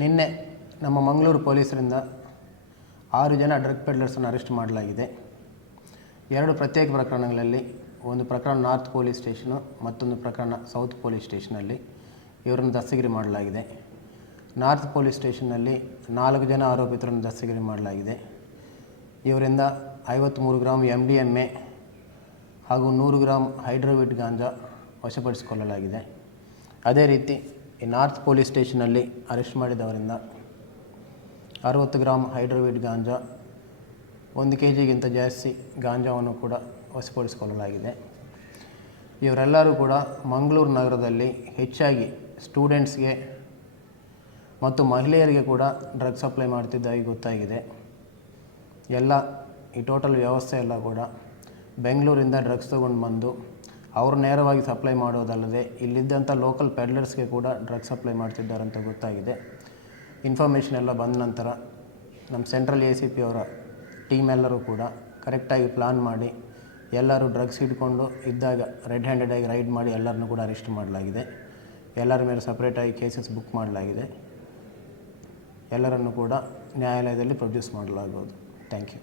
ನಿನ್ನೆ ನಮ್ಮ ಮಂಗಳೂರು ಪೊಲೀಸರಿಂದ 6 ಜನ ಡ್ರಗ್ ಪೆಡ್ಲರ್ಸನ್ನು ಅರೆಸ್ಟ್ ಮಾಡಲಾಗಿದೆ. 2 ಪ್ರತ್ಯೇಕ ಪ್ರಕರಣಗಳಲ್ಲಿ, ಒಂದು ಪ್ರಕರಣ ನಾರ್ತ್ ಪೊಲೀಸ್ ಸ್ಟೇಷನು, ಮತ್ತೊಂದು ಪ್ರಕರಣ ಸೌತ್ ಪೊಲೀಸ್ ಸ್ಟೇಷನಲ್ಲಿ ಇವರನ್ನು ದಸ್ತಗಿರಿ ಮಾಡಲಾಗಿದೆ. ನಾರ್ತ್ ಪೊಲೀಸ್ ಸ್ಟೇಷನ್ನಲ್ಲಿ 4 ಜನ ಆರೋಪಿತರನ್ನು ದಸ್ತಗಿರಿ ಮಾಡಲಾಗಿದೆ. ಇವರಿಂದ 53 ಗ್ರಾಂ MDMA ಹಾಗೂ 100 ಗ್ರಾಂ ಹೈಡ್ರೋವಿಟ್ ಗಾಂಜಾ ವಶಪಡಿಸಿಕೊಳ್ಳಲಾಗಿದೆ. ಅದೇ ರೀತಿ ಈ ನಾರ್ತ್ ಪೊಲೀಸ್ ಸ್ಟೇಷನಲ್ಲಿ ಅರೆಸ್ಟ್ ಮಾಡಿದವರಿಂದ 60 ಗ್ರಾಂ ಹೈಡ್ರೋವಿಟ್ ಗಾಂಜಾ, 1 kg ಜಾಸ್ತಿ ಗಾಂಜಾವನ್ನು ಕೂಡ ವಶಪಡಿಸಿಕೊಳ್ಳಲಾಗಿದೆ. ಇವರೆಲ್ಲರೂ ಕೂಡ ಮಂಗಳೂರು ನಗರದಲ್ಲಿ ಹೆಚ್ಚಾಗಿ ಸ್ಟೂಡೆಂಟ್ಸ್ಗೆ ಮತ್ತು ಮಹಿಳೆಯರಿಗೆ ಕೂಡ ಡ್ರಗ್ ಸಪ್ಲೈ ಮಾಡ್ತಿದ್ದಾಗಿ ಗೊತ್ತಾಗಿದೆ. ಈ ಟೋಟಲ್ ವ್ಯವಸ್ಥೆ ಎಲ್ಲ ಕೂಡ ಬೆಂಗಳೂರಿಂದ ಡ್ರಗ್ಸ್ ತೊಗೊಂಡು ಬಂದು ಅವರು ನೇರವಾಗಿ ಸಪ್ಲೈ ಮಾಡೋದಲ್ಲದೆ ಇಲ್ಲಿದ್ದಂಥ ಲೋಕಲ್ ಪೆಡ್ಲರ್ಸ್ಗೆ ಕೂಡ ಡ್ರಗ್ ಸಪ್ಲೈ ಮಾಡ್ತಿದ್ದಾರಂತ ಗೊತ್ತಾಗಿದೆ. ಇನ್ಫಾರ್ಮೇಷನ್ ಎಲ್ಲ ಬಂದ ನಂತರ ನಮ್ಮ ಸೆಂಟ್ರಲ್ ACP ಅವರ ಟೀಮ್ ಎಲ್ಲರೂ ಕೂಡ ಕರೆಕ್ಟಾಗಿ ಪ್ಲಾನ್ ಮಾಡಿ ಎಲ್ಲರೂ ಡ್ರಗ್ಸ್ ಹಿಡ್ಕೊಂಡು ಇದ್ದಾಗ ರೆಡ್ ಹ್ಯಾಂಡೆಡಾಗಿ ರೈಡ್ ಮಾಡಿ ಎಲ್ಲರನ್ನೂ ಕೂಡ ಅರೆಸ್ಟ್ ಮಾಡಲಾಗಿದೆ. ಎಲ್ಲರ ಮೇಲೆ ಸಪ್ರೇಟಾಗಿ ಕೇಸಸ್ ಬುಕ್ ಮಾಡಲಾಗಿದೆ. ಎಲ್ಲರನ್ನು ಕೂಡ ನ್ಯಾಯಾಲಯದಲ್ಲಿ ಪ್ರೊಡ್ಯೂಸ್ ಮಾಡಲಾಗುವುದು. Thank you.